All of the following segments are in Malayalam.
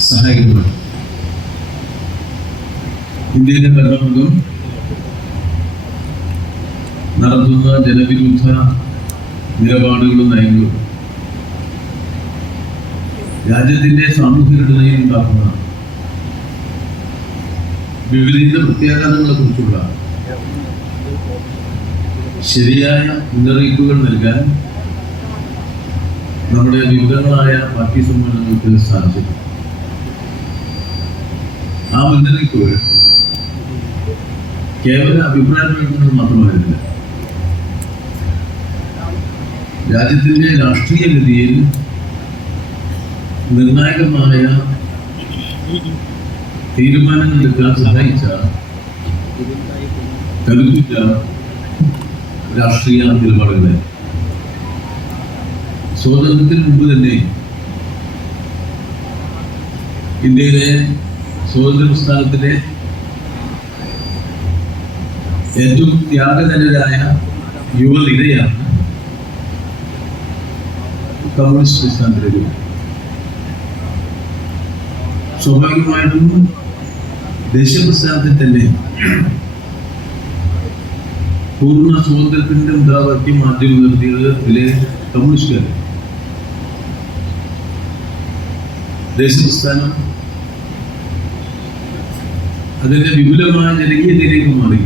സഹായിക്കുന്നത് ഇന്ത്യയിലെ ഭരണമുഖം നടത്തുന്ന ജനവിരുദ്ധ നിലപാടുകളും നയങ്ങളും രാജ്യത്തിന്റെ സാമൂഹിക ഘടനയിൽ ഉണ്ടാക്കുന്ന വിപരീത പ്രത്യാഘാതങ്ങളെ കുറിച്ചുള്ള ശരിയായ മുന്നറിയിപ്പുകൾ നൽകാൻ നമ്മുടെ വിവിധങ്ങളായ പാർട്ടി സമ്മേളനങ്ങൾക്ക് സാധിച്ചു ആ വരും കേവല അഭിപ്രായ വേണ്ടത് മാത്രമായിരുന്നില്ല. രാജ്യത്തിന്റെ രാഷ്ട്രീയ ഗതിയിൽ നിർണായകമായ തീരുമാനങ്ങൾ എടുക്കാൻ സഹായിച്ച കരുത്തുറ്റ രാഷ്ട്രീയ നിലപാടുകളെ. സ്വാതന്ത്ര്യത്തിന് മുമ്പ് തന്നെ ഇന്ത്യയിലെ സ്വാതന്ത്ര്യ പുസ്തകത്തിലെ ഏറ്റവും ത്യാഗധനരായ യുവനിരയാണ് കമ്മ്യൂണിസ്റ്റ് പ്രസ്ഥാനത്തിലേക്ക് സ്വാഭാവികമായിട്ടും ദേശീയ പ്രസ്ഥാനത്തിൽ തന്നെ പൂർണ സ്വാതന്ത്ര്യത്തിന്റെ മുദ്രാവാക്യം ആദ്യം ഉയർത്തിയത് ഇതിലെ കമ്മ്യൂണിസ്റ്റുകാർ ദേശീയ പ്രസ്ഥാനം അതിന്റെ വിപുലമായ ജനകീയതയിലേക്ക് മാറി.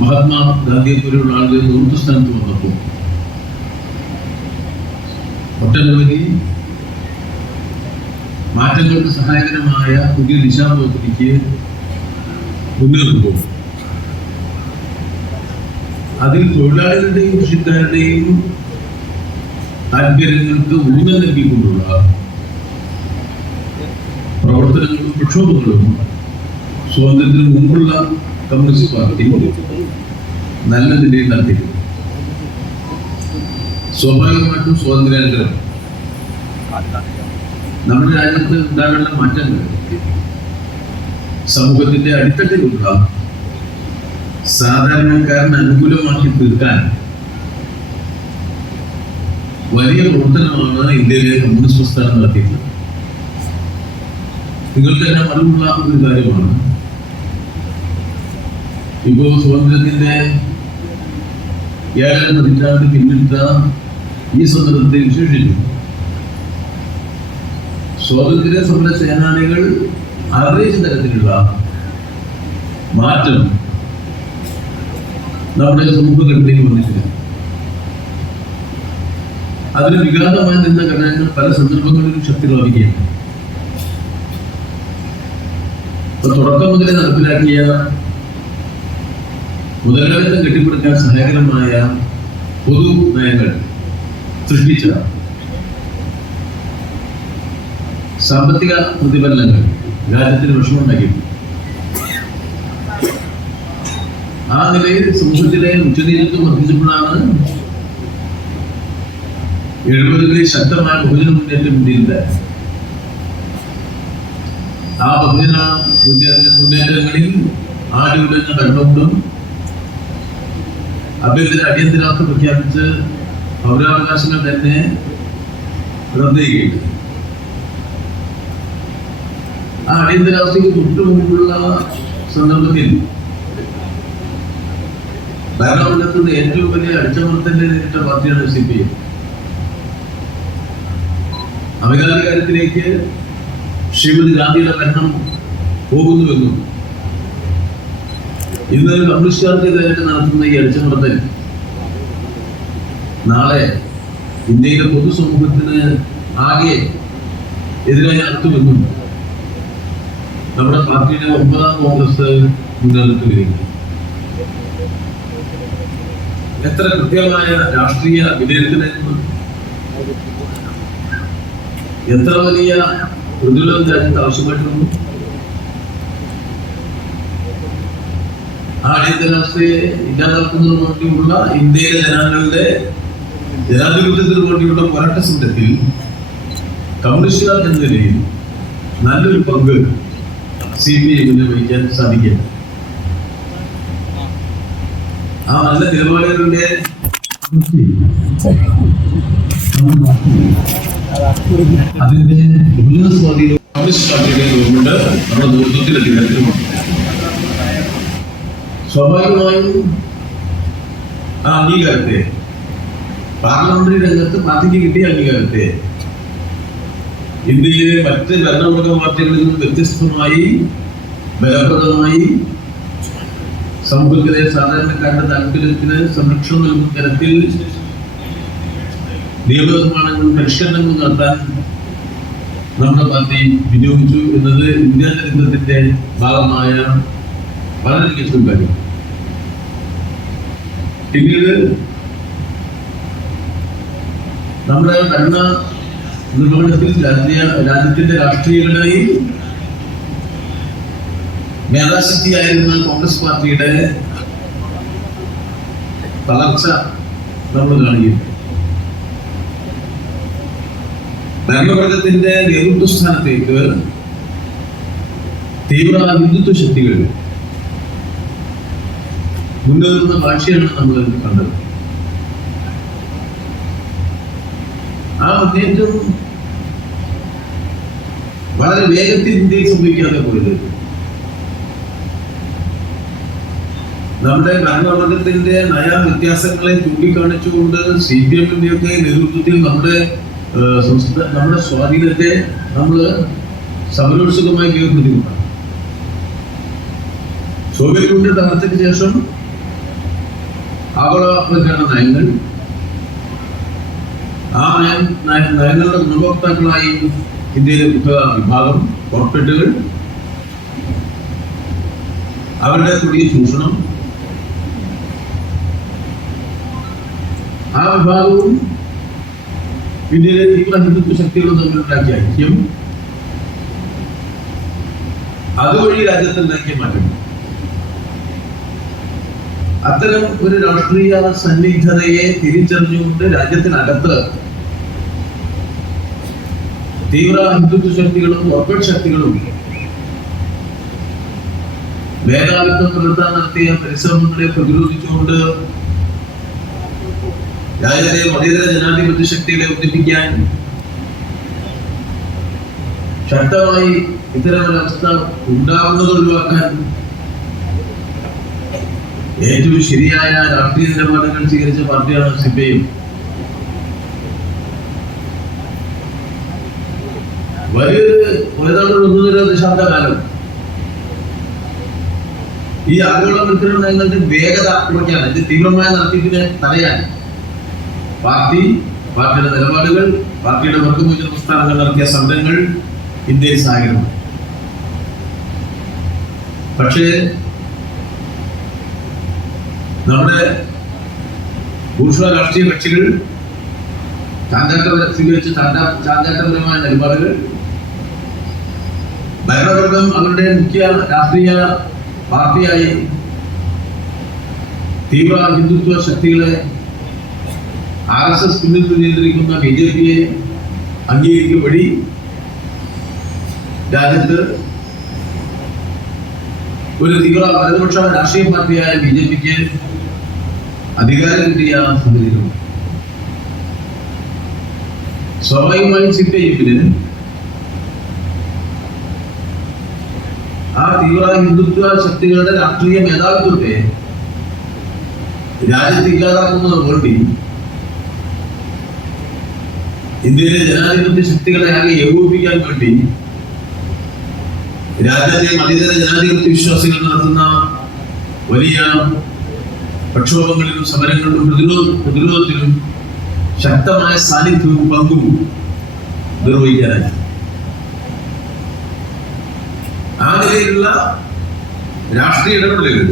മഹാത്മാ ഗാന്ധിയെ പോലെയുള്ള ആളുകൾ നേതൃസ്ഥാനത്ത് വന്നപ്പോൾ ഒട്ടനവധി മാറ്റങ്ങൾക്ക് സഹായകരമായ പുതിയ ദിശാബോധത്തിലേക്ക് മുന്നേറുമ്പോൾ അതിൽ തൊഴിലാളികളുടെയും കൃഷിക്കാരുടെയും താല്പര്യങ്ങൾക്ക് ഊന്നൽ നൽകിക്കൊണ്ടുള്ള പ്രക്ഷോഭങ്ങളും സ്വാതന്ത്ര്യത്തിന് മുമ്പുള്ള കമ്മ്യൂണിസ്റ്റ് പാർട്ടി നല്ല നിലയിൽ നടത്തിയിരുന്നു സ്വാഭാവികമായിട്ടും സ്വാതന്ത്ര്യാനന്തരം. നമ്മുടെ രാജ്യത്ത് ഉണ്ടാകേണ്ട മാറ്റങ്ങൾ. സമൂഹത്തിന്റെ അടിത്തട്ടിലുള്ള സാധാരണക്കാരന് അനുകൂലമാക്കി തീർക്കാൻ വലിയ പ്രവർത്തനമാണ് ഇന്ത്യയിലെ കമ്മ്യൂണിസ്റ്റ് പ്രസ്ഥാനം നടത്തിയിട്ടുള്ളത്. നിങ്ങൾക്കെല്ലാം അറിവുള്ള ഒരു കാര്യമാണ്. ഇപ്പോ സ്വാതന്ത്ര്യത്തിന്റെ ഏഴര പതിറ്റാണ്ട് പിന്നിട്ട ഈ സന്ദർഭത്തെ വിശേഷിച്ചു സ്വാതന്ത്ര്യ സമര സേനാനികൾ ആഗ്രഹിച്ച തരത്തിലുള്ള മാറ്റം നമ്മുടെ സമൂഹഘടനയിൽ വന്നിട്ടില്ല. അതിന് വികാതമായി നിന്ന ഘടകങ്ങൾ പല സന്ദർഭങ്ങളിലും ശക്തി പ്രാപിക്കുകയാണ് ഇപ്പൊ തുടക്കം മുതലേ നടപ്പിലാക്കിയ മുതലാളിത്തം കെട്ടിപ്പടുക്കാൻ സഹായകരമായ പൊതു നയങ്ങൾ സൃഷ്ടിച്ച സാമ്പത്തിക പ്രതിഫലനങ്ങൾ രാജ്യത്തിന് വിഷമമുണ്ടാക്കിയിട്ടുണ്ട് ആ നിലയിൽ സമൂഹത്തിലെ ഉച്ചനീതിത്വം വർദ്ധിച്ചപ്പോഴാണ് എഴുപതുകളിൽ ശക്തമായ ബഹുജന മുന്നേറ്റം ഇന്ത്യയിലുണ്ട് ആ ബഹുജന മുന്നേറ്റ മുന്നേറ്റങ്ങളിൽ ആടുവിടുന്ന കണ്ടുകൊണ്ടും അഭ്യന്തര അടിയന്തരാവസ്ഥ പ്രഖ്യാപിച്ച് പൗരാവകാശങ്ങൾ തന്നെ റദ്ദ് ആ അടിയന്തരാവസ്ഥയ്ക്ക് തൊട്ടു സന്ദർഭത്തിൽ ഭരണകൂടത്തിന്റെ ഏറ്റവും വലിയ അടിച്ചമർത്തലിനെ നേരിട്ട പാർട്ടിയാണ് സി പി എം. അധികാരത്തിലേക്ക് ശ്രീമതി ഗാന്ധിയുടെ ഭരണം പോകുന്നുവെന്നും ഇന്ന് കമ്മ്യൂണിസ്റ്റുകാർക്കെതിരായിട്ട് നടത്തുന്ന ഈ അടിച്ചമർത്തൽ നാളെ ഇന്ത്യയിലെ പൊതുസമൂഹത്തിന് ആകെ എതിരായി നടത്തുമെന്നും നമ്മുടെ പാർട്ടിയുടെ ഒമ്പതാം കോൺഗ്രസ് മുന്നറിയിപ്പ് വരികയാണ് എത്ര കൃത്യമായ രാഷ്ട്രീയ വിലയിരുത്തലായിരുന്നു? എത്ര വലിയ പ്രതിരോധം രാജ്യത്ത് ആവശ്യമായിട്ട് വന്നു. ആ അടിയന്തരാവസ്ഥയെ ഇല്ലാതാക്കുന്നതിന് വേണ്ടിയുള്ള ഇന്ത്യയിലെ ജനങ്ങളുടെ ജനാധിപത്യത്തിന് വേണ്ടിയുള്ള പോരാട്ട സമരത്തിൽ കമ്മ്യൂണിസ്റ്റുകാർ എന്ന നിലയിൽ നല്ലൊരു പങ്ക് സി പി എമ്മിന് വഹിക്കാൻ സാധിക്കും ആ നല്ല നിലപാടുകളുടെ അതിന്റെ സ്വാഭാവികമായും ആ അംഗീകാരത്തെ പാർലമെന്ററി രംഗത്ത് പാർട്ടിക്ക് കിട്ടിയ അംഗീകാരത്തെ ഇന്ത്യയിലെ മറ്റ് ഭരണവർഗ പാർട്ടികളിൽ നിന്നും വ്യത്യസ്തമായി ബലപ്രദമായി സമൂഹത്തിലെ സാധാരണക്കാരുടെ താല്പര്യത്തിന് സംരക്ഷണം നൽകുന്ന തരത്തിൽ നിയമനിർമ്മാണങ്ങളും പരിഷ്കരണങ്ങളും നടത്താൻ നമ്മുടെ പാർട്ടി വിനിയോഗിച്ചു എന്നത് ഇന്ത്യ ചരിത്രത്തിന്റെ ഭാഗമായ വളരെ മികച്ച ഒരു കാര്യം. പിന്നീട് നമ്മുടെ ഭരണ നിർവഹണത്തിൽ രാജ്യ രാജ്യത്തിന്റെ രാഷ്ട്രീയ ഘടനയിൽ മേധാശക്തിയായിരുന്ന കോൺഗ്രസ് പാർട്ടിയുടെ തളർച്ച നമ്മൾ കാണുകയും ഭരണവർഗത്തിന്റെ നേതൃത്വ സ്ഥാനത്തേക്ക് തീവ്ര ഹിന്ദുത്വ ശക്തികൾ മുന്നേറുന്ന കാഴ്ചയാണ് നമ്മൾ കണ്ടത്. ആ മുന്നേറ്റം വളരെ വേഗത്തിൽ ഇന്ത്യയിൽ സംഭവിക്കാതെ പോയത്. നമ്മുടെ ഭരണവർഗത്തിന്റെ നയ വ്യത്യാസങ്ങളെ ചൂണ്ടിക്കാണിച്ചുകൊണ്ട് സി പി എമ്മിന്റെ ഒക്കെ നേതൃത്വത്തിൽ നമ്മുടെ സംസ്ഥാന നമ്മുടെ സ്വാധീനത്തെ നമ്മൾ സമരോത്സുകമായി ഉപയോഗപ്പെടുത്തിക്കൊണ്ടാണ് സോവിയറ്റ് യൂണിയൻ തകർച്ചയ്ക്ക് ശേഷം ആഗോളവൽക്കരണ നയങ്ങൾ ആ നയ നയ- നയങ്ങളുടെ ഗുണഭോക്താക്കളായി ഇന്ത്യയിലെ വിവിധ വിഭാഗം കോർപ്പറേറ്റുകൾ അവരുടെ കൂടി ചൂഷണം. ആ വിഭാഗവും ഇന്ത്യയിലെ തീവ്ര ഹിന്ദുത്വ ശക്തികളും തമ്മിലുള്ള ഐക്യം അതുവഴി രാജ്യത്തുണ്ടാക്കിയ മാറ്റം. അത്തരം ഒരു രാഷ്ട്രീയ സന്നിഗ്ധതയെ തിരിച്ചറിഞ്ഞുകൊണ്ട് രാജ്യത്തിനകത്ത് തീവ്ര ഹിന്ദുത്വ ശക്തികളും കോർപ്പറേറ്റ് ശക്തികളും മേധാവിത്വം പുലർത്താൻ നടത്തിയ പരിശ്രമങ്ങളെ പ്രതിരോധിച്ചുകൊണ്ട് രാജ്യത്തെ മതേതര ജനാധിപത്യ ശക്തികളെ ഒന്നിപ്പിക്കാൻ ശക്തമായി ഇത്തരമൊരവസ്ഥ ഉണ്ടാകുന്നത് ഒഴിവാക്കാൻ ഏറ്റവും ശരിയായ രാഷ്ട്രീയ നിലപാടുകൾ സ്വീകരിച്ച പാർട്ടിയാണ് സി വലിയൊരു ഏതാണ്ട് ഒന്നര ദശാബ്ദകാലം. ഈ ആഗോളവൽക്കരണ നയങ്ങളുടെ വേഗത കുറയ്ക്കാൻ ഇത് തീവ്രമായ നടത്തിപ്പിനെ തടയാൻ പാർട്ടി പാർട്ടിയുടെ നിലപാടുകൾ പാർട്ടിയുടെ വർഗമൂല്യ പ്രസ്ഥാനങ്ങൾ നടത്തിയ സമരങ്ങൾ ഇന്ത്യയിൽ സഹായകരമാണ്. പക്ഷേ നമ്മുടെ ഭൂഷണ രാഷ്ട്രീയ കക്ഷികൾ ചാഞ്ചാട്ടപര സ്വീകരിച്ച ചാഞ്ചാ ചാഞ്ചാട്ടപരമായ നിലപാടുകൾ ഭരണവർഗം അവരുടെ മുഖ്യ രാഷ്ട്രീയ പാർട്ടിയായി തീവ്ര ഹിന്ദുത്വ ശക്തികളെ ആർ എസ് എസ് പിന്നിട്ട് നിയന്ത്രിക്കുന്ന ബി ജെ പിയെ അംഗീകരിക്കും വഴി രാജ്യത്ത് ഒരു തീവ്ര വലതുപക്ഷ രാഷ്ട്രീയ പാർട്ടിയായ ബി ജെ പിക്ക് അധികാരം കിട്ടിയ സാഹചര്യം സ്വാഭാവികമായും സി പി ഐ എഫിന് ആ തീവ്ര ഹിന്ദുത്വ ശക്തികളുടെ രാഷ്ട്രീയ മേധാവിത്വത്തെ രാജ്യത്ത് ഇല്ലാതാക്കുന്നതിന് വേണ്ടി ഇന്ത്യയിലെ ജനാധിപത്യ ശക്തികളെ ആകെ ഏകോപിപ്പിക്കാൻ വേണ്ടി രാജ്യത്തെ മതേതര ജനാധിപത്യ വിശ്വാസികൾ നടത്തുന്ന വലിയ പ്രക്ഷോഭങ്ങളിലും സമരങ്ങളിലും പ്രതിരോധ പ്രതിരോധത്തിലും ശക്തമായ സാന്നിധ്യവും പങ്കും നിർവഹിക്കാനായി. ആ നിലയിലുള്ള രാഷ്ട്രീയ ഇടപെടലുകൾ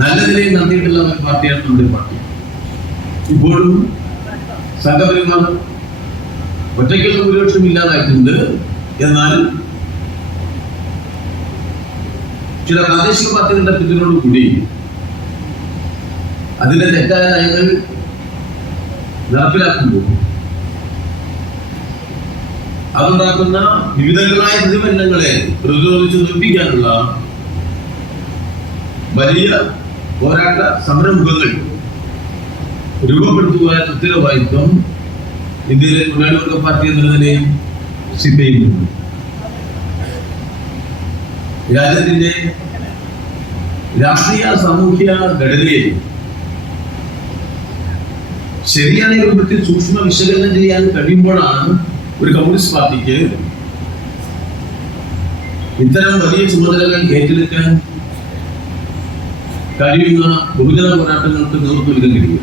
നല്ല നിലയിൽ നടത്തിയിട്ടുള്ള ഒരു പാർട്ടിയാണ് നമ്മുടെ പാർട്ടി. ഇപ്പോഴും സംഘപരിവാർ ഒറ്റയ്ക്കുള്ള ഭൂരിപക്ഷം ഇല്ലാതായിട്ടുണ്ട്. എന്നാൽ ചില പ്രാദേശിക പാർട്ടികളുടെ പിന്തുണയോട് കൂടി അതിന്റെ തെറ്റായ നയങ്ങൾ നടപ്പിലാക്കുമ്പോൾ അതുണ്ടാക്കുന്ന വിവിധങ്ങളായ പ്രതിബന്ധങ്ങളെ പ്രതിരോധിച്ച് നിർമ്മിക്കാനുള്ള വലിയ പോരാട്ട സമരമുഖങ്ങൾ രൂപപ്പെടുത്തുക എന്ന ഉത്തരവാദിത്വം ഇന്ത്യയിലെ തൊഴിലാളി വർഗ പാർട്ടി എന്ന നിലയും രാജ്യത്തിന്റെ രാഷ്ട്രീയ സാമൂഹ്യ ഘടനയെ ശരിയായ രൂപത്തിൽ സൂക്ഷ്മ വിശകലനം ചെയ്യാൻ കഴിയുമ്പോഴാണ് ഒരു കമ്മ്യൂണിസ്റ്റ് പാർട്ടിക്ക് ഇത്തരം വലിയ ചുമതലകൾ ഏറ്റെടുക്കാൻ കഴിയുന്ന ബഹുജന പോരാട്ടങ്ങൾക്ക് നേതൃത്വം നൽകാൻ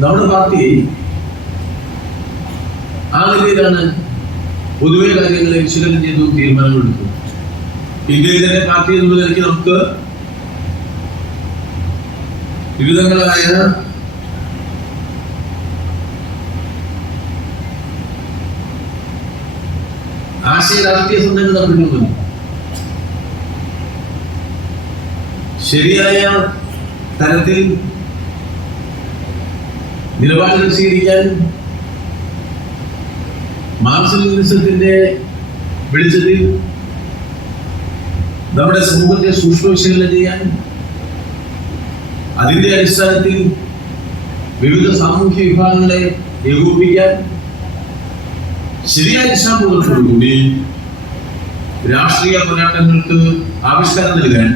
നമ്മുടെ പാർട്ടി ആ നിലയിലാണ് പൊതുവെ കാര്യങ്ങളെ വിശകലനം ചെയ്തു തീരുമാനങ്ങളെടുത്തു ഇന്ത്യയിൽ തന്നെ പാർട്ടി എന്നുള്ള നിലയ്ക്ക് നമുക്ക് വിവിധങ്ങളായ ആശയ രാഷ്ട്രീയ സംഘടന നടത്തുന്നുണ്ട് ശരിയായ തരത്തിൽ നിലപാടുകൾ സ്വീകരിക്കാൻ മാർക്സിസത്തിന്റെ വെളിച്ചത്തിൽ നമ്മുടെ സമൂഹത്തെ സൂക്ഷ്മ വിശകലനം ചെയ്യാൻ അതിന്റെ അടിസ്ഥാനത്തിൽ വിവിധ സാമൂഹ്യ വിഭാഗങ്ങളെ ഏകോപിപ്പിക്കാൻ ശരിയായ ദിശാബോധത്തോടുകൂടി രാഷ്ട്രീയ പോരാട്ടങ്ങൾക്ക് ആവിഷ്കാരം നൽകാൻ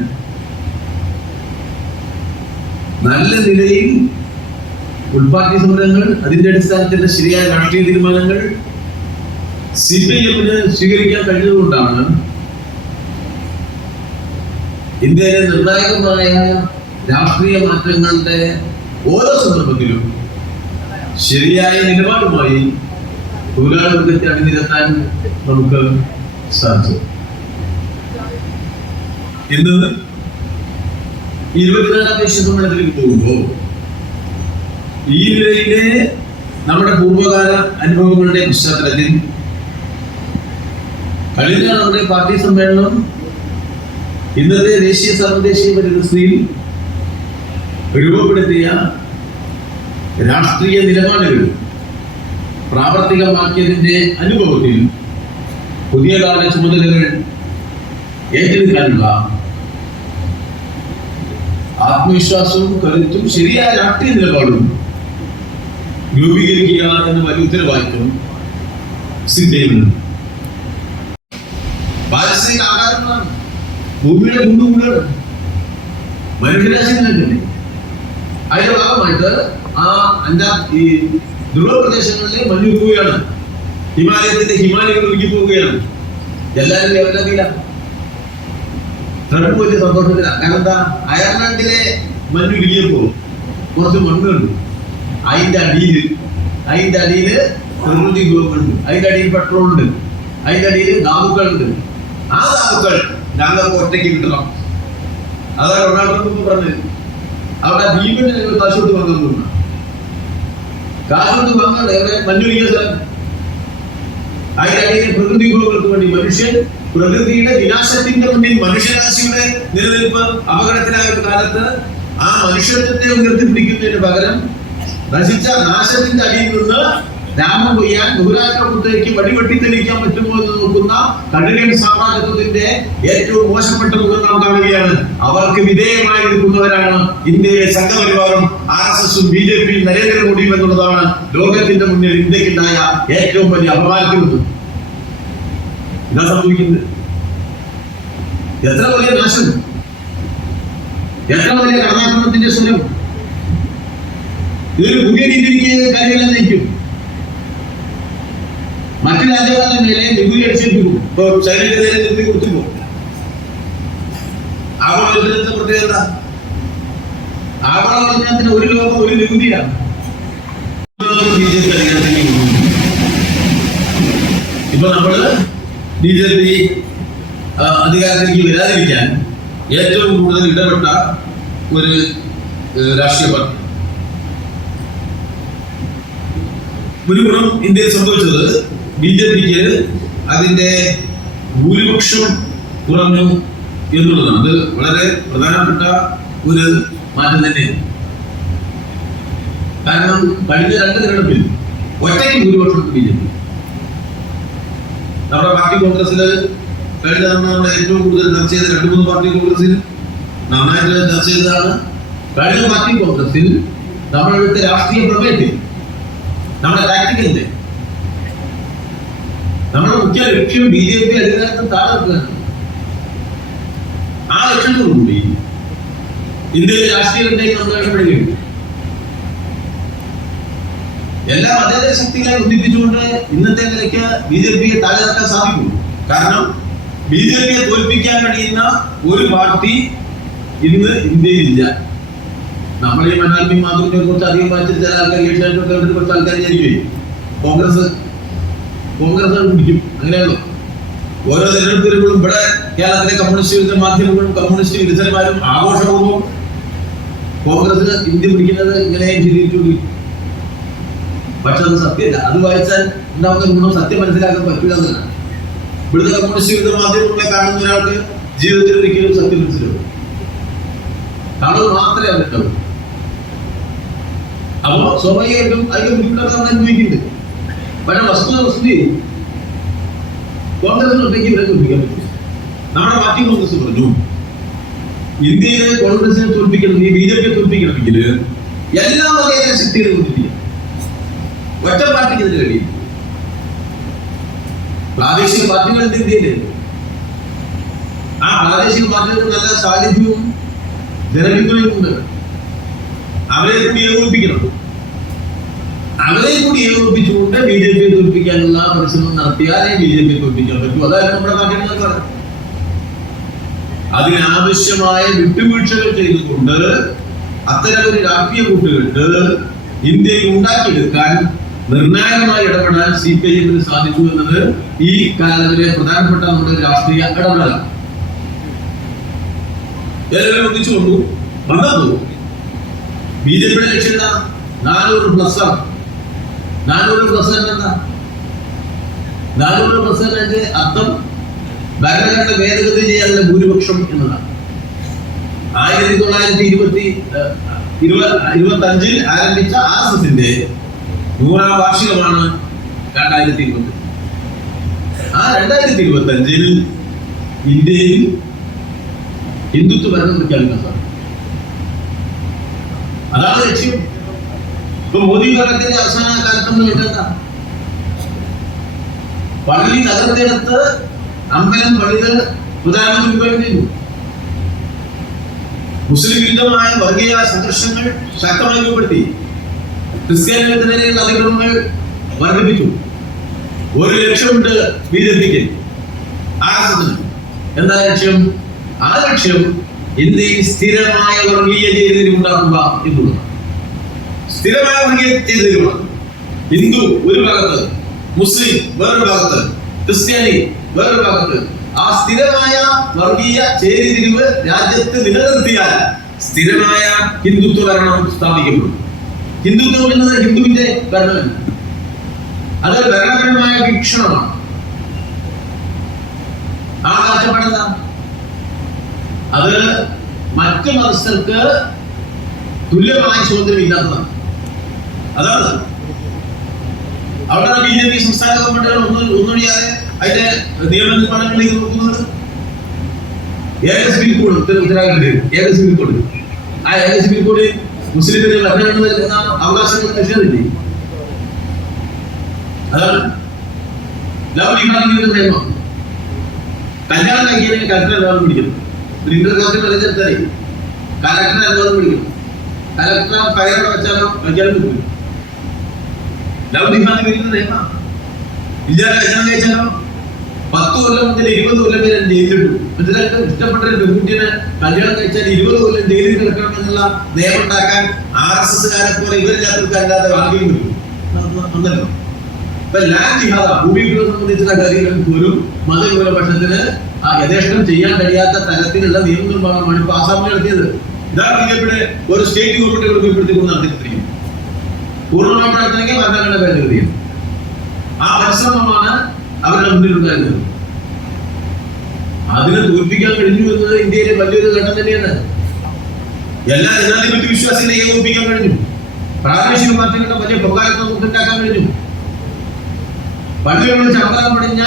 നല്ല നിലയിൽ ഉൾപാർട്ടി സമരങ്ങൾ അതിന്റെ അടിസ്ഥാനത്തിൽ ശരിയായ രാഷ്ട്രീയ തീരുമാനങ്ങൾ സി പി എമ്മിന് സ്വീകരിക്കാൻ കഴിഞ്ഞതുകൊണ്ടാണ് ഇന്ത്യയിലെ നിർണായകമായ രാഷ്ട്രീയ മാറ്റങ്ങളുടെ ഓരോ സന്ദർഭത്തിലും ശരിയായ നിലപാടുമായി തൊഴിലാളി വർഗത്തെ അണിനിരത്താൻ നമുക്ക് സാധിച്ചു. ഇന്ന് ഇരുപത്തിനാലാം ദേശീയ സമ്മേളനത്തിലേക്ക് പോകുമ്പോൾ ഈ നിലയിലെ നമ്മുടെ പൂർവകാല അനുഭവങ്ങളുടെ പശ്ചാത്തലത്തിൽ കഴിഞ്ഞ നമ്മുടെ പാർട്ടി സമ്മേളനം ഇന്നത്തെ ദേശീയ സർവദേശീയ പരിതസ്ഥിതിയിൽ രൂപപ്പെടുത്തിയ രാഷ്ട്രീയ നിലപാടുകൾ പ്രാവർത്തികമാക്കിയതിന്റെ അനുഭവത്തിൽ പുതിയ കാല ചുമതലകൾ ഏറ്റെടുക്കാനുള്ള ആത്മവിശ്വാസവും കരുത്തും ശരിയായ രാഷ്ട്രീയ നിലപാടും രൂപീകരിക്കുക എന്ന വലിയ ഉത്തരവാദിത്വം സിദ്ധയുണ്ട് പാരിസ്ഥിതിക ആകാരങ്ങളാണ് ഭൂമിയുടെ കുണ്ടുകൂടുകൾ മനുഷ്യരാശി തന്നെ അതിന്റെ ഭാഗമായിട്ട് ആ അഞ്ചാ ഈ ധ്രുവ മഞ്ഞു പോവുകയാണ് ഹിമാലയത്തിന്റെ ഹിമാലയങ്ങൾ ഒഴുകി പോവുകയാണ്. എല്ലാവരും അവരറിയില്ല ട്രംപ് വലിയ സന്തോഷത്തിലാണ്. കാരണം എന്താ? അയർലൻഡിലെ മഞ്ഞുരുകിയപ്പോ കുറച്ച് അതിന്റെ അടിയിൽ അതിന്റെ അടിയിൽ പ്രകൃതി ഗ്രൂപ്പുണ്ട്. അതിന്റെ അടിയിൽ പെട്രോൾ ഉണ്ട് അതിന്റെ അടിയിൽ ധാതുക്കളുണ്ട് ആ ധാതുക്കൾ ഞങ്ങൾക്ക് ഒറ്റയ്ക്ക് കിട്ടണം അതാണ് റൊണാൾഡോ പറഞ്ഞത്. അവിടെ ഭീമിന്റെ ഞങ്ങൾ കാശ് കൊടുത്ത് വാങ്ങാൻ പോകുന്ന. കാശ് കൊടുത്ത് വാങ്ങാൻ എവിടെ? മഞ്ഞുരുകിയ സ്ഥലം അതിന്റെ അടിയിൽ പ്രകൃതി വിഭവങ്ങൾക്ക് വേണ്ടി മനുഷ്യൻ പ്രകൃതിയുടെ വിനാശത്തിന്റെ മുന്നിൽ മനുഷ്യരാശിയുടെ നിലനിൽപ്പ് അപകടത്തിലായ കാലത്ത് ആ മനുഷ്യത്വത്തെ ഉയർത്തിപ്പിടിക്കുന്നതിന് പകരം നശിച്ച നാശത്തിന്റെ അടിയിൽ നിന്ന് രാമം കൊയ്യാൻ ദൂരാഷ്ട്രപുത്രയ്ക്ക് വടിവെട്ടി തെളിയിക്കാൻ പറ്റുമോ എന്ന് നോക്കുന്ന കഠിനൻ സാമ്രാജ്യത്വത്തിന്റെ ഏറ്റവും മോശപ്പെട്ട മുഖം നാം കാണുകയാണ്. അവർക്ക് വിധേയമായി നിൽക്കുന്നവരാണ് ഇന്ത്യയിലെ സംഘപരിവാറും ആർ എസ് എസും ബി ജെ പിയും നരേന്ദ്രമോദിയും എന്നുള്ളതാണ് ലോകത്തിന്റെ മുന്നിൽ ഇന്ത്യക്കുണ്ടായ ഏറ്റവും വലിയ അപമാനത്തിൽ എന്താ സംഭവിക്കുന്നത്. എത്ര വലിയ നാശം? എത്ര വലിയ കടന്നാക്രമണത്തിന്റെ സ്വരം? ഇതൊരു പുതിയ രീതിയിലേക്ക് കാര്യങ്ങളെ നയിക്കും. മറ്റു രാജ്യങ്ങളുടെ മേലെ നികുതി അടിച്ചേൽപ്പിക്കും ഇപ്പൊ ചൈനയുടെ നികുതി കൊടുത്തിപ്പോ ആഗോളോചനത്തിന്റെ പ്രത്യേകത ഒരു ലോകം ഒരു നികുതിയാണ്. ഇപ്പൊ നമ്മൾ ബി ജെ പി അധികാരത്തിലേക്ക് വരാതിരിക്കാൻ ഏറ്റവും കൂടുതൽ ഇടപെട്ട ഒരു രാഷ്ട്രീയ പാർട്ടി. ഒരു ഗുണം ഇന്ത്യയിൽ സംഭവിച്ചത് ബി ജെ പിക്ക് അതിന്റെ ഭൂരിപക്ഷം കുറഞ്ഞു എന്നുള്ളതാണ്. അത് വളരെ പ്രധാനപ്പെട്ട ഒരു മാറ്റം തന്നെയാണ്. കാരണം കഴിഞ്ഞ രണ്ട് തിരഞ്ഞെടുപ്പിൽ ഒറ്റയ്ക്ക് ഭൂരിപക്ഷം ബി ജെ പി. നമ്മുടെ പാർട്ടി കോൺഗ്രസിൽ കഴിഞ്ഞ തവണ നമ്മൾ ഏറ്റവും കൂടുതൽ ചർച്ച ചെയ്ത രണ്ട് മൂന്ന് പാർട്ടി കോൺഗ്രസിൽ നന്നായിട്ട് ചർച്ച ചെയ്തതാണ്. കഴിഞ്ഞ പാർട്ടി കോൺഗ്രസിൽ നമ്മളെടുത്ത രാഷ്ട്രീയ പ്രമേയത്തിൽ നമ്മുടെ ടാക്ടിക്കലിന്റെ നമ്മുടെ മുഖ്യ ലക്ഷ്യം ബി ജെ പി അധികാരത്തിൽ താഴെത്തുകയാണ് ആ ലക്ഷ്യത്തോടുകൂടി ഇന്ത്യയിലെ രാഷ്ട്രീയത്തിലേക്ക് നമ്മൾ ഇടപെടുകയുണ്ട് എല്ലാ മതേതര ശക്തികളെ ഒന്നിപ്പിച്ചുകൊണ്ട് ഇന്നത്തെ നിലയ്ക്ക് ബി ജെ പിയെ താഴെ നിർത്താൻ സാധിക്കും. കാരണം ബി ജെ പിയെ തോൽപ്പിക്കാൻ കഴിയുന്ന ഒരു പാർട്ടി ഇന്ന് ഇന്ത്യയിലില്ല. നമ്മൾ ഈ മാധുവിനെ കുറിച്ച് അധികം വായിച്ച ചില ആൾക്കാർ ഏഷ്യാനെറ്റ് ഒക്കെ കുറച്ച് ആൾക്കാർ വിചാരിക്കും കോൺഗ്രസ് കോൺഗ്രസ് പിടിക്കും. അങ്ങനെയല്ലോ ഓരോ തെരഞ്ഞെടുപ്പ് ഇവിടെ കേരളത്തിലെ കമ്മ്യൂണിസ്റ്റ് വിരുദ്ധ മാധ്യമങ്ങളും കമ്മ്യൂണിസ്റ്റ് വിരുദ്ധന്മാരും ആഘോഷപൂർവം കോൺഗ്രസിന് ഇന്ത്യ പിടിക്കുന്നത് ഇങ്ങനെ ചിന്തിച്ചുകൊണ്ടിരിക്കും. പക്ഷെ അത് സത്യമല്ല അത് വായിച്ചാൽ ഉണ്ടാവുന്ന ഗുണം സത്യം മനസ്സിലാക്കാൻ പറ്റില്ല എന്നല്ല ഇവിടുത്തെ കമ്മ്യൂണിസ്റ്റ് വിരുദ്ധ മാധ്യമങ്ങളെ കാണുന്ന ഒരാൾക്ക് ജീവിതത്തിൽ ഒരിക്കലും സത്യം മനസ്സിലാവും കാണുന്നത് മാത്രമേ അവരുണ്ടാവൂ അപ്പോ സ്വാഭാവികമായിട്ടും അതിന്റെ ബുദ്ധിമുട്ടൊക്കെ നമ്മൾ അനുഭവിക്കുന്നുണ്ട് പക്ഷെ വസ്തുത വസ്തുതി കോൺഗ്രസ് ഒറ്റയ്ക്ക് ഇവരെ തോൽപ്പിക്കാൻ പറ്റും. നമ്മുടെ പാർട്ടി കോൺഗ്രസ് പറഞ്ഞു ഇന്ത്യയിലെ കോൺഗ്രസിനെ തോൽപ്പിക്കണം നീ ബി ജെ പിയെ തോൽപ്പിക്കണമെങ്കിൽ എല്ലാ വകയിലെ ശക്തികളെ തോൽപ്പിക്കണം. ഒറ്റ പാർട്ടിക്ക് ഇതിന് കഴിയും പ്രാദേശിക പാർട്ടികളുണ്ട് ഇന്ത്യയിൽ ആ പ്രാദേശിക പാർട്ടികൾക്ക് നല്ല സാന്നിധ്യവും ജനപിന്തുണയും ഉണ്ട് അവരെ കൂടി ഏകോപിപ്പിക്കണം. അവരെ കൂടി ഏകോപിപ്പിച്ചുകൊണ്ട് ബി ജെ പിയെ തോൽപ്പിക്കാനുള്ള പരിശ്രമം നടത്തിയാലേ ബി ജെ പിയെ തോൽപ്പിക്കാൻ പറ്റൂ. അതായത് നമ്മുടെ നാട്ടിൽ പറഞ്ഞത് അതിനാവശ്യമായ വിട്ടുവീഴ്ചകൾ ചെയ്തുകൊണ്ട് അത്തരം ഒരു രാഷ്ട്രീയ കൂട്ടുകെട്ട് ഇന്ത്യയിൽ ഉണ്ടാക്കിയെടുക്കാൻ നിർണായകമായി ഇടപെടാൻ സി പി ഐ എമ്മിന് സാധിച്ചു എന്നത് ഈ കാലത്തിലെ പ്രധാനപ്പെട്ട നമ്മുടെ രാഷ്ട്രീയ ഇടപെടലാണ്. എല്ലാവരും ഒന്നിച്ചു കൊണ്ടു വന്നു ബി ജെ പിയുടെ ലക്ഷ്യം എന്താ? നാനൂറ് പ്ലസ് ആണ്. നാനൂറ് പ്ലസ് എന്താ? നാനൂറ് പ്ലസ് എന്നതിന്റെ അർത്ഥം ഭരണഘടന ഭേദഗതി ചെയ്യാനുള്ള ഭൂരിപക്ഷം എന്നതാണ്. ആയിരത്തി തൊള്ളായിരത്തി ഇരുപത്തി ഇരുപത്തി അഞ്ചിൽ ആരംഭിച്ച ആർ എസ് എസിന്റെ നൂറാം വാർഷികമാണ് രണ്ടായിരത്തി ഇരുപത്തി. ആ രണ്ടായിരത്തി ഇരുപത്തി അഞ്ചിൽ ഇന്ത്യയിൽ ഹിന്ദുത്വ ഭരണം പ്രഖ്യാപിക്കാൻ സാധിക്കും അതാണ് ലക്ഷ്യം. ഇപ്പൊ മോദി ഭരണത്തിന്റെ അവസാന കാലത്തൊന്നും കേട്ടെന്താ പള്ളി തകർത്തെടുത്ത് അമ്പലം പള്ളികൾ ഉദ്ഘാടനം ചെയ്തു മുസ്ലിം വിരുദ്ധമായ വർഗീയ സംഘർഷങ്ങൾ ശക്തമായി രൂപപ്പെടുത്തി. ക്രിസ്ത്യാനികൾക്കെതിരെയുള്ള അതിക്രമങ്ങൾ വർദ്ധിപ്പിച്ചു. ഒരു ലക്ഷ്യമുണ്ട് ബി ജെ പിക്ക്. ആർ എസ് എന്താ ലക്ഷ്യം? ആ ലക്ഷ്യം ഇന്ത്യയിൽ സ്ഥിരമായ വർഗീയ ചേരിതിരി ഉണ്ടാക്കുക എന്നുള്ളത് സ്ഥിരമായ വർഗീയ ചേരിതിരിവാണ് ഹിന്ദു ഒരു ഭാഗത്ത് മുസ്ലിം വേറൊരു ഭാഗത്ത് ക്രിസ്ത്യാനി വേറൊരു ഭാഗത്ത്. ആ സ്ഥിരമായ വർഗീയ ചേരിതിരിവ് രാജ്യത്ത് നിലനിർത്തിയാൽ സ്ഥിരമായ ഹിന്ദുത്വ ഭരണം സ്ഥാപിക്കപ്പെടും. ഹിന്ദുത്വം എന്നത് ഹിന്ദുവിന്റെ ഭരണമല്ല. അത് ഭരണപരമായ വീക്ഷണമാണ്. ആ കാഴ്ചപ്പാടെന്താ അത് മറ്റു മതസ്ഥർക്ക് തുല്യമായ സ്വാതന്ത്ര്യം ഇല്ലാത്തതാണ്. അതാണ്. അവിടെ ബി ജെ പി സംസ്ഥാന ഗവൺമെന്റുകൾ ഒന്നും ഒന്നൊഴിയാതെ അതിന്റെ നിയമനിർമ്മാണങ്ങളിലേക്ക് നോക്കുന്നത് ഏകസ് ബിൽ കോഡ് ഉത്തര- ഉത്തരാഖണ്ഡിൽ. ഏക സിവിൽ കോഡ് ആ ഏകസ് ബിൽ കോഡ് മുസ്ലിമിന് ഭരണഘടന നൽകുന്ന അവകാശങ്ങൾ നിഷേധില്ലേ അതാണ്. ലവ് നിയമം. കല്യാണം കഴിക്കുന്നതിന് കലക്ടർ അനുവാദം ഇന്റർ കാസ്റ്റ് പരിചയത്തായി കലക്ടർ അനുവാദം പിടിക്കണം കലക്ടർ ഫയർ വെച്ചാലോ വയ്ക്കാനും കിട്ടും ലവ് ഡിഫാമിംഗ് വരുന്ന ഇല്ലാതെ കല്യാണം പത്ത് കൊല്ലം മുതൽ ഇരുപത് കൊല്ലം വരെ ജയിലിട്ടു മനസ്സിലായിട്ട് ഇഷ്ടപ്പെട്ട ഒരു പെൺകുട്ടിയെ കല്യാണം കഴിച്ചാൽ ഇരുപത് കൊല്ലം ജയിലിൽ കിടക്കണം എന്നുള്ള നിയമം ഉണ്ടാക്കാൻ ആർ എസ് എസ്കാരെ പോലെ ഇവരില്ലാത്തവർക്കല്ലാതെ ആർക്കും കിട്ടും. ഒന്നല്ലോ ഇപ്പൊ ലാൻഡ് ജിഹാദ ഭൂമികളെ സംബന്ധിച്ചുള്ള കാര്യങ്ങൾ പോലും മതന്യൂനപക്ഷത്തിന് ആ യഥേഷ്ടം ചെയ്യാൻ കഴിയാത്ത തരത്തിലുള്ള നിയമനിർമ്മാണമാണ് ഇപ്പൊ ആസാമിൽ നടത്തിയത്. ഇതാണ് ബി ഒരു സ്റ്റേറ്റ് ഗവൺമെന്റ് രൂപപ്പെടുത്തിക്കൊണ്ട് നടത്തിക്കൊണ്ടിരിക്കുന്നത് പൂർണമായിട്ട് നടത്തണമെങ്കിൽ ഭരണഘടന ഭേദഗതി ആ പരിശ്രമമാണ് അവരുടെ മുന്നിലുണ്ടായിരുന്നത്. അതിനെ തോൽപ്പിക്കാൻ കഴിഞ്ഞു എന്നത് ഇന്ത്യയിലെ വലിയൊരു ഘട്ടം തന്നെയാണ്. എല്ലാ ജനാധിപത്യ വിശ്വാസികളെ ഏകോപിപ്പിക്കാൻ കഴിഞ്ഞു. പ്രാദേശിക പാർട്ടികളുടെ വലിയ പൊക്കാലത്ത് നമുക്ക് ഉണ്ടാക്കാൻ കഴിഞ്ഞു. പള്ളികളിൽ ചമ്പലം പടിഞ്ഞ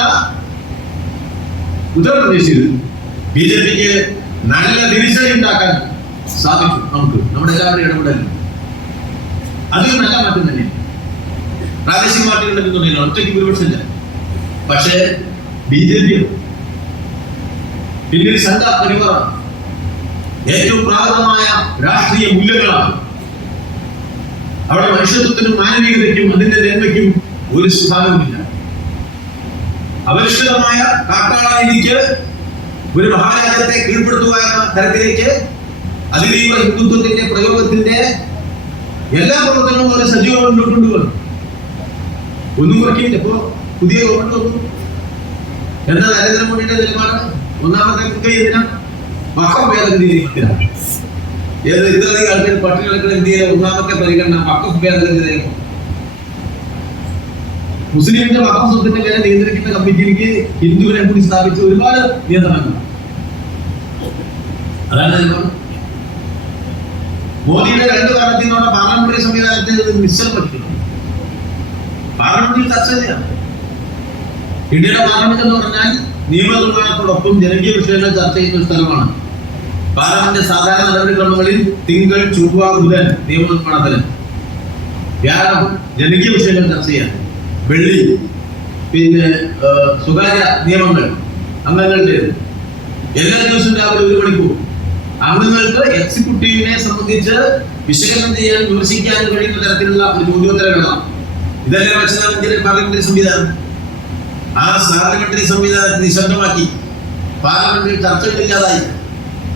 ഉത്തർപ്രദേശിൽ ബി ജെ പിക്ക് നല്ല തിരിച്ചടി ഉണ്ടാക്കാൻ സാധിക്കും നമുക്ക്. നമ്മുടെ എല്ലാവരുടെയും ഇടപെടലിൽ അതൊരു നല്ല മാറ്റം തന്നെ. പ്രാദേശിക പാർട്ടികളുടെ പിന്തുണയില്ല ഒറ്റയ്ക്ക് ഭൂരിപക്ഷമില്ല. പക്ഷേ ബി ജെ പി പിന്നീട് സംഘ പരിവാറാണ് ഏറ്റവും പ്രാകൃതമായ രാഷ്ട്രീയ മൂല്യങ്ങളാണ്. അവിടെ മനുഷ്യത്വത്തിനും മാനവികതയ്ക്കും അതിന്റെ നന്മയ്ക്കും ഒരു സ്ഥാനവുമില്ല. അപരിഷ്കൃതമായ കാട്ടാളനീതിക്ക് ഒരു മഹാരാജ്യത്തെ കീഴ്പ്പെടുത്തുക എന്ന തരത്തിലേക്ക് അതിതീവ ഹിന്ദുത്വത്തിന്റെ പ്രയോഗത്തിന്റെ എല്ലാ പ്രവർത്തനവും വളരെ സജീവമായി മുന്നോട്ട് വന്നു. ഒന്നും കുറയ്ക്കില്ല. ഇപ്പോ പുതിയ ഗവൺമെന്റ് വന്നു. എന്താ നരേന്ദ്രമോദിയുടെ നിലപാട്? ഒന്നാമത്തെ മുൻകൈ എന്തിനാ? വക്കം ഭേദഗതി നിയമത്തിനാണ് ഏത് ഇത്രയധികം ആൾക്കാർ പട്ടികൾക്ക് ഇന്ത്യയിലെ ഒന്നാമത്തെ പരിഗണന വക്കം ഭേദഗതി നിയമം മുസ്ലിമിന്റെ പേരെ നിയന്ത്രിക്കുന്ന കമ്മിറ്റിയിലേക്ക് ഹിന്ദുവിനെ കൂടി സ്ഥാപിച്ച ഒരുപാട് നിയന്ത്രണങ്ങൾ. അതാണ് മോദിയുടെ രണ്ട് കാലത്തിൽ നമ്മുടെ പാർലമെന്ററി സംവിധാനത്തെ പഠിക്കണം പാർലമെന്റിൽ ചർച്ച ചെയ്യാം ഇന്ത്യയുടെ പാർലമെന്റ് എന്ന് പറഞ്ഞാൽ നിയമനിർമ്മാണത്തോടൊപ്പം ജനകീയ വിഷയങ്ങൾ ചർച്ച ചെയ്യുന്ന ഒരു സ്ഥലമാണ്. പാർലമെന്റ് സാധാരണ നടപടിക്രമങ്ങളിൽ തിങ്കൾ ചൊവ്വ ബുധൻ നിയമനിർമ്മാണത്തിന് വ്യാഴം ജനകീയ വിഷയങ്ങൾ ചർച്ച ചെയ്യാൻ. വെള്ളി പിന്നെ സ്വകാര്യ നിയമങ്ങൾ അംഗങ്ങളുടെ എല്ലാ ദിവസവും രാവിലെ ഒരു മണിക്കൂർ. അംഗങ്ങൾക്ക് എക്സിക്യൂട്ടീവിനെ സംബന്ധിച്ച് വിശകലനം ചെയ്യാൻ വിമർശിക്കാൻ കഴിയുന്ന തരത്തിലുള്ള ഒരു ചോദ്യോത്തരങ്ങളാണ് ഇതെല്ലാം വെച്ചതാണ് പാർലമെന്ററി സംവിധാനം. ആ പാർലമെന്ററി സംവിധാനത്തെ നിശബ്ദമാക്കി പാർലമെന്റിൽ ചർച്ചകളില്ലാതായി.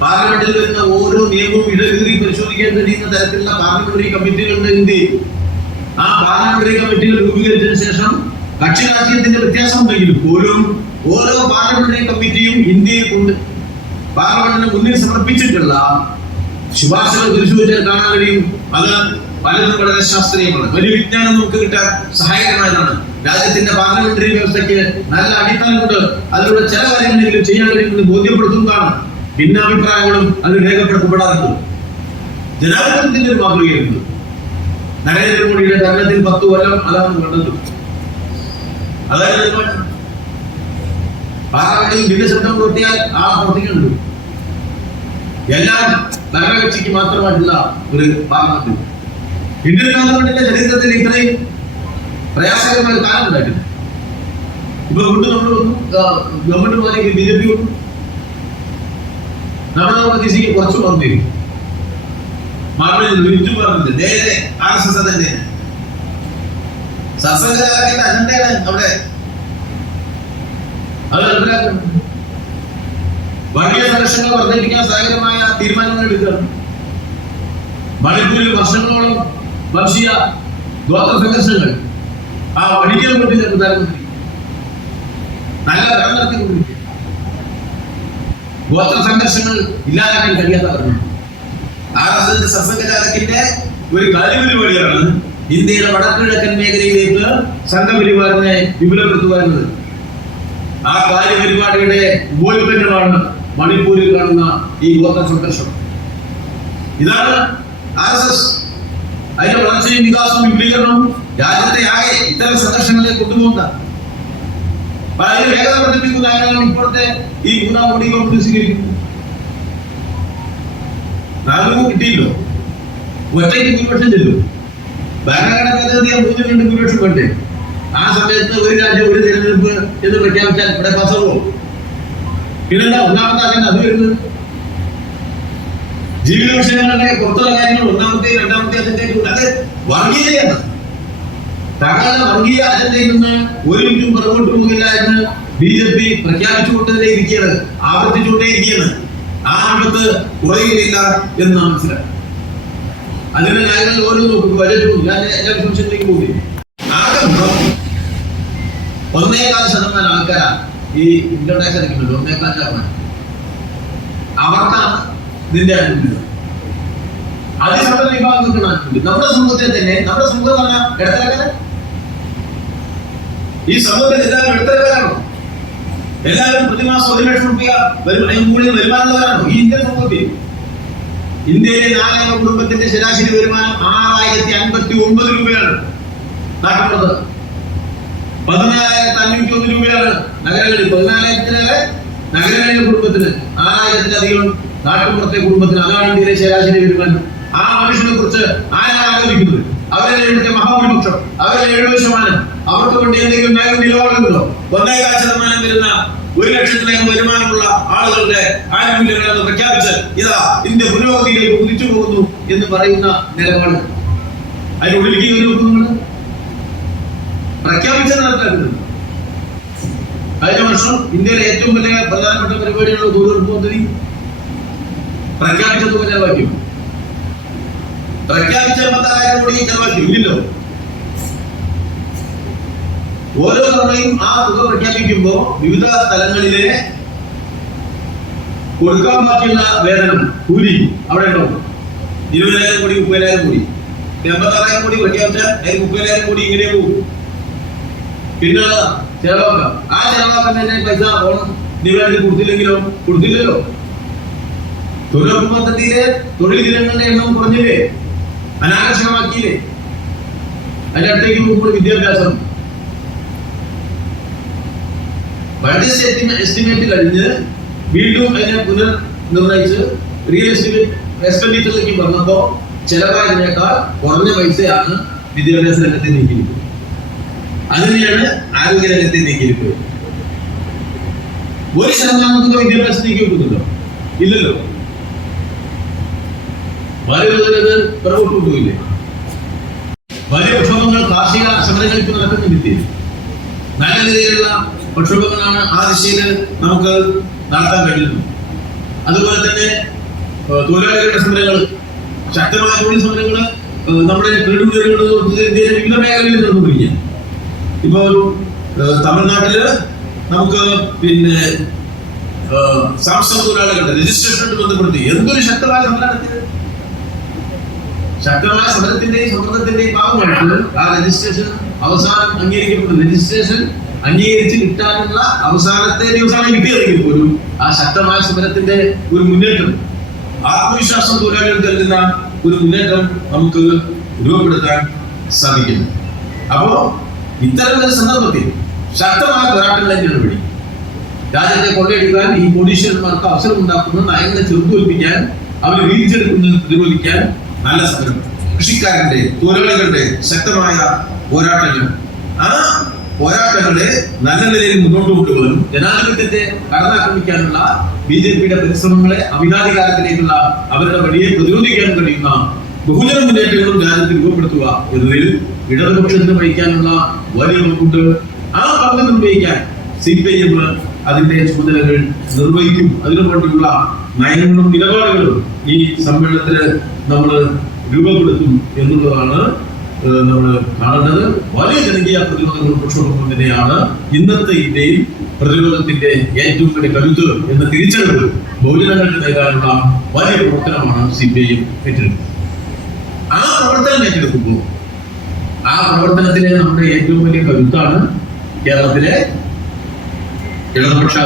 പാർലമെന്റിൽ വരുന്ന ഓരോ നിയമവും ഇടകീറി പരിശോധിക്കാൻ കഴിയുന്ന തരത്തിലുള്ള പാർലമെന്ററി കമ്മിറ്റികളുടെ ഇന്ത്യയിൽ ആ പാർലമെന്ററി കമ്മിറ്റികൾ രൂപീകരിച്ചതിന് ശേഷം കക്ഷി രാഷ്ട്രീയത്തിന്റെ വ്യത്യാസം ഉണ്ടെങ്കിലും പോലും ഓരോ പാർലമെന്ററി കമ്മിറ്റിയും ഇന്ത്യയെ കൊണ്ട് പാർലമെന്റിന് മുന്നിൽ സമർപ്പിച്ചിട്ടുള്ള ശുപാർശകൾ പരിശോധിച്ചാൽ കാണാൻ കഴിയും. അത് പലതും വളരെ ശാസ്ത്രീയമാണ്. വലിയ വിജ്ഞാനം നമുക്ക് കിട്ടാൻ സഹായകരമായതാണ് രാജ്യത്തിന്റെ പാർലമെന്ററി വ്യവസ്ഥയ്ക്ക് നല്ല അടിത്തറയുണ്ട് അതിലൂടെ ചില കാര്യങ്ങളെങ്കിലും ചെയ്യാൻ കഴിയുമെന്ന് ബോധ്യപ്പെടുത്തുന്നതാണ്. ഭിന്നാഭിപ്രായങ്ങളും അത് രേഖപ്പെടുത്തപ്പെടാറുണ്ട്. ജനാധിപത്യത്തിന്റെ ഒരു മാതൃകയുണ്ട് നരേന്ദ്രമോദിയുടെ ഭരണത്തിൽ പത്ത് കൊല്ലം അതാണ് കണ്ടത് അതായത് വികസനം പൂർത്തിയാൽ ആ പ്രവർത്തിക്കുന്നുണ്ട് എല്ലാം ഭരണകക്ഷിക്ക് മാത്രമായിട്ടുള്ള ഒരു പാർലമെന്റ് ഇന്ത്യൻ പാർലമെന്റിന്റെ ചരിത്രത്തിൽ ഇത്രയും പ്രയാസകരമായ കാലം ഉണ്ടായിട്ടില്ല ഇപ്പൊ വീണ്ടും നമ്മൾ വന്നു. ഗവൺമെന്റ് മാറി ബി ജെ പി വന്നു. നമ്മുടെ ദിശയ്ക്ക് കുറച്ച് പറഞ്ഞിരിക്കും മാർബിളിൽ വിരിച്ചു പറഞ്ഞത് നേരെ ആർ എസ് എസ് തന്നെ. സത്സംഗത്തിന്റെ അജണ്ടയാണ് അവിടെ അത് വർഗീയ വർദ്ധിപ്പിക്കാൻ സഹായകരമായ തീരുമാനങ്ങൾ എടുക്കണം മണിപ്പൂരിൽ വർഷങ്ങളോളം വംശീയ ഗോത്ര സംഘർഷങ്ങൾ ആ പഠിക്കാൻ പറ്റില്ല പ്രധാനമന്ത്രി. നല്ല ഭരണം ഗോത്ര സംഘർഷങ്ങൾ ഇല്ലാതാക്കാൻ കഴിയാത്ത പറഞ്ഞു ആർ എസ് എസിന്റെ ഒരു കാര്യപരിപാടിയാണ് ഇന്ത്യയുടെ വടക്കുകിഴക്കൻ മേഖലയിലേക്ക് സംഘപരിവാറിനെ വിപുലപ്പെടുത്തുക ആ കാര്യപരിപാടിയുടെ ഉപോൽപ്പന്നമാണ് മണിപ്പൂരിൽ കാണുന്ന ഈ ഗോത്ര സംഘർഷം. ഇതാണ് ആർ എസ് എസ്. അതിന്റെ വളർച്ചയും വികാസവും വിപുലീകരണവും രാജ്യത്തെ ആകെ ഇത്തരം സംഘർഷങ്ങളിലേക്ക് കൊണ്ടുപോകുന്ന അതിന് വേഗത വർദ്ധിപ്പിക്കുന്ന ഇപ്പോഴത്തെ ഈ മൂന്നാം മോഡി ഗവൺമെന്റ് സ്വീകരിക്കുന്നത്. നാലുമൂന്ന് കിട്ടിയില്ലോ. ഒറ്റയ്ക്ക് ഭൂരിപക്ഷം ചെല്ലും. ഭരണഘടന ഭേദഗതിയെ മൂന്ന് രണ്ട് ഭൂരിപക്ഷം വേണ്ടേ? ആ സമയത്ത് ഒരു രാജ്യം ഒരു തിരഞ്ഞെടുപ്പ് എന്ന് പ്രഖ്യാപിച്ചാൽ ഇവിടെ പാസ്സാവോ പിന്നെന്താ ഒന്നാമത്തെ അജണ്ട അത് വരുന്നത്? ജീവിത വിഷയങ്ങളുടെ പുറത്തുള്ള കാര്യങ്ങൾ ഒന്നാമത്തെ രണ്ടാമത്തെ അജണ്ടയിലൂടെ അത് വർഗീയതയാണ് തങ്ങളുടെ വർഗീയ അജണ്ടയിൽ നിന്ന് ഒരു മിനിറ്റും പുറകോട്ട് പോകില്ല എന്ന് ബി ജെ പി പ്രഖ്യാപിച്ചുകൊണ്ടേ ഇരിക്കുകയാണ് ആവർത്തിച്ചുകൊണ്ടേ ഇരിക്കുകയാണ്. ആ ആപത്ത് കുറയുകയില്ല എന്ന് മനസ്സിലാക്കി അതിന് കാര്യങ്ങൾ ഓരോ ബജറ്റും ഞാൻ എന്റെ വിഷയത്തിലേക്ക് പോയി ആകെ ശതമാനം ആൾക്കാരാ ഈ ഇൻകം ടാക്സ് അടയ്ക്കുന്നുണ്ട് ഒന്നേകാൽ ശതമാനം. അവർക്കാണ് ഇതിന്റെ അനുഭവം അതിസമ്പന്ന വിഭാഗങ്ങൾക്കാണ് ആനുകൂല്യം നമ്മുടെ സമൂഹത്തിൽ തന്നെ നമ്മുടെ സമൂഹം പറഞ്ഞാൽ ഈ സമൂഹത്തിൽ എല്ലാവരും എല്ലാവരും പ്രതിമാസം ഒരു ലക്ഷം രൂപ വരുമാനം അതിന് മുകളിൽ ഈ ഇന്ത്യൻ സമൂഹത്തിൽ ഇന്ത്യയിലെ നാലായിരം കുടുംബത്തിന്റെ ശരാശരി വരുമാനം ആറായിരത്തി അൻപത്തി ഒമ്പത് രൂപയാണ് നാട്ടിലുള്ളത്. പതിനാലായിരത്തി അഞ്ഞൂറ്റി ഒന്ന് രൂപയാണ് നഗരങ്ങളിൽ. പതിനാലായിരത്തിനേറെ നഗരങ്ങളിലെ കുടുംബത്തിന് ആറായിരത്തിലധികം നാട്ടുപുറത്തെ കുടുംബത്തിന് അതാണ് ഇന്ത്യയിലെ ശരാശരി വരുമാനം. ആ മനുഷ്യനെ കുറിച്ച് ആരാണ് ആഗ്രഹിക്കുന്നത്? അവരെ ഇവിടുത്തെ മഹാഭൂരിപക്ഷം അവരെ എഴുപത് ശതമാനം അവർക്ക് വേണ്ടി എന്തെങ്കിലും ന്യായ നിലപാടുണ്ടോ? ഒന്നേകാൽ ശതമാനം വരുന്ന ഒരു ലക്ഷത്തിലേക്ക് വരുമാനമുള്ള ആളുകളുടെ ആനുകൂല്യങ്ങൾ പ്രഖ്യാപിച്ച് ഇതാ ഇന്ത്യ പുരോഗതിയിലേക്ക് കുതിച്ചു പോകുന്നു എന്ന് പറയുന്ന നിലപാട്. അതിനുള്ളിലേക്ക് കയറി വെക്കുന്നുണ്ട് പ്രഖ്യാപിച്ച നടത്താക്കുന്നത് കഴിഞ്ഞ വർഷം ഇന്ത്യയിലെ ഏറ്റവും വലിയ പ്രധാനപ്പെട്ട പരിപാടിയുള്ള ദൂരം പദ്ധതി. പ്രഖ്യാപിച്ചതുപോലെ ചെലവാക്കി പ്രഖ്യാപിച്ച എൺപത്താറായിരം കോടി ഇല്ലല്ലോ. ഓരോ തവണയും ആ തുക പ്രഖ്യാപിക്കുമ്പോ വിവിധ സ്ഥലങ്ങളിലെ കൊടുക്കാൻ ബാക്കിയുള്ള വേതനം കൂലി അവിടെ ഉണ്ടോ? ഇരുപതിനായിരം കോടി മുപ്പതിനായിരം കോടി. എൺപത്താറായിരം കോടി പ്രഖ്യാപിച്ചാൽ അതിന് മുപ്പതിനായിരം കോടി ഇങ്ങനെ പോകും. പിന്നെ ചെലവാക്കാം. ആ ചെലവാക്കാൻ തന്നെ പൈസ ഓണം കൊടുത്തില്ലെങ്കിലോ? കൊടുത്തില്ലല്ലോ. തൊഴിലുറപ്പ് പദ്ധതിയിലെ തൊഴിൽ ദിനങ്ങളുടെ എണ്ണം കുറഞ്ഞില്ലേ? അനാകർഷകമാക്കിയില്ലേ അതിന്റെ അടുത്തേക്ക് പോകുമ്പോൾ വിദ്യാഭ്യാസം. ബഡ്ജറ്റ് എസ്റ്റിമേറ്റ് കഴിഞ്ഞ് വീണ്ടും അതിനെ പുനർ നിർണയിച്ച് റിയൽ എസ്റ്റേറ്റ് എക്സ്പെൻഡിച്ചറിലേക്ക് വന്നപ്പോ ചെലവായതിനേക്കാൾ കുറഞ്ഞ പൈസയാണ് വിദ്യാഭ്യാസ രംഗത്തെ നീക്കിയിരിക്കുന്നത്. അതിനെയാണ് ആരോഗ്യ രംഗത്തെ നീക്കിയിരിക്കുന്നത്. ഒരു ശതമാനത്തിന്റെ വിദ്യാഭ്യാസം നീക്കി വെക്കുന്നുണ്ടോ ഇല്ലല്ലോ. വളരെ പിറകോട്ട് കൊണ്ടുപോയില്ലേ? വലിയ കാർഷിക സമരങ്ങൾ ഇപ്പോൾ നടക്കുന്നുണ്ട്. നല്ല നിലയിലുള്ള പ്രക്ഷോഭങ്ങളാണ് ആ ദിശയിൽ നമുക്ക് നടത്താൻ കഴിയുന്നത്. അതുപോലെ തന്നെ തൊഴിലാളികളുടെ സമരങ്ങൾ ശക്തമായ തൊഴിൽ സമരങ്ങൾ നമ്മുടെ തൊഴിലുകൾ ഇന്ത്യയിലെ വിവിധ മേഖലയിൽ നടന്നുകൊണ്ടിരിക്കുക. ഇപ്പോൾ തമിഴ്നാട്ടിൽ നമുക്ക് പിന്നെ സംസ്ഥാന തൊഴിലാളികളുടെ രജിസ്ട്രേഷനായിട്ട് ബന്ധപ്പെടുത്തി എന്തൊരു ശക്തമായ സമരം നടത്തിയത് ശക്തമായ സമരത്തിന്റെയും സമ്മർദ്ദത്തിന്റെയും ഭാഗമായിട്ട് ആ രജിസ്ട്രേഷൻ അവസാനം അംഗീകരിക്കപ്പെട്ടു രജിസ്ട്രേഷൻ അംഗീകരിച്ച് കിട്ടാനുള്ള അവസാനത്തെ ദിവസമാണ് കിട്ടിയതെങ്കിൽ പോലും ആ ശക്തമായ സമരത്തിന്റെ ഒരു മുന്നേറ്റം. ആത്മവിശ്വാസം തൊഴിലാളികൾ നൽകുന്ന ഒരു മുന്നേറ്റം നമുക്ക് രൂപപ്പെടുത്താൻ സാധിക്കുന്നു. അപ്പോ ഇത്തരം ഒരു സന്ദർഭത്തിൽ ശക്തമായ പോരാട്ടം തന്നെയാണ് വഴി രാജ്യത്തെ കൊള്ളയടിക്കാൻ ഈ കോടീശ്വരന്മാർക്ക് അവസരം ഉണ്ടാക്കുന്ന നയങ്ങളെ ചെറുതോൽപ്പിക്കാൻ അവർ വീതിച്ചെടുക്കുന്നത് പ്രതിരോധിക്കാൻ നല്ല സമരം. കൃഷിക്കാരന്റെ തൊഴിലാളികളുടെ ശക്തമായ പോരാട്ടങ്ങൾ. ആ പോരാട്ടങ്ങളെ നല്ല നിലയിൽ മുന്നോട്ട് കൊണ്ടുപോകാനും ജനാധിപത്യത്തെ കടന്നാക്രമിക്കാനുള്ള ബി ജെ പിയുടെ പരിശ്രമങ്ങളെ അമിതാധികാരത്തിലേക്കുള്ള അവരുടെ വഴിയെ പ്രതിരോധിക്കാൻ കഴിയുന്ന ബഹുജന മുന്നേറ്റങ്ങളും രാജ്യത്ത് രൂപപ്പെടുത്തുക എന്നതിൽ ഇടതുപക്ഷത്തിന് വഹിക്കാനുള്ള വലിയ പങ്കുണ്ട് ആ പങ്ക് നിർവഹിക്കാൻ സി പി ഐ എം അതിന്റെ ചുമതലകൾ നിർവഹിക്കും. അതിനു വേണ്ടിയുള്ള നയങ്ങളും നിലപാടുകളും ഈ സമ്മേളനത്തിന് നമ്മൾ രൂപപ്പെടുത്തും എന്നുള്ളതാണ് നമ്മൾ കാണുന്നത്. വലിയ ജനകീയ പ്രതിരോധങ്ങളും പ്രക്ഷോഭങ്ങളും തന്നെയാണ് ഇന്നത്തെ ഇന്ത്യയിൽ പ്രതിരോധത്തിന്റെ ഏറ്റവും വലിയ കരുത്ത് എന്ന തിരിച്ചറിവ് ബഹുജനങ്ങൾക്ക് നൽകാനുള്ള വലിയ പ്രവർത്തനമാണ് സി പി ഐ ഏറ്റെടുക്കുന്നത്. ആ പ്രവർത്തനം ഏറ്റെടുക്കുമ്പോൾ ആ പ്രവർത്തനത്തിലെ നമ്മുടെ ഏറ്റവും വലിയ കരുത്താണ് കേരളത്തിലെ ഇടതുപക്ഷ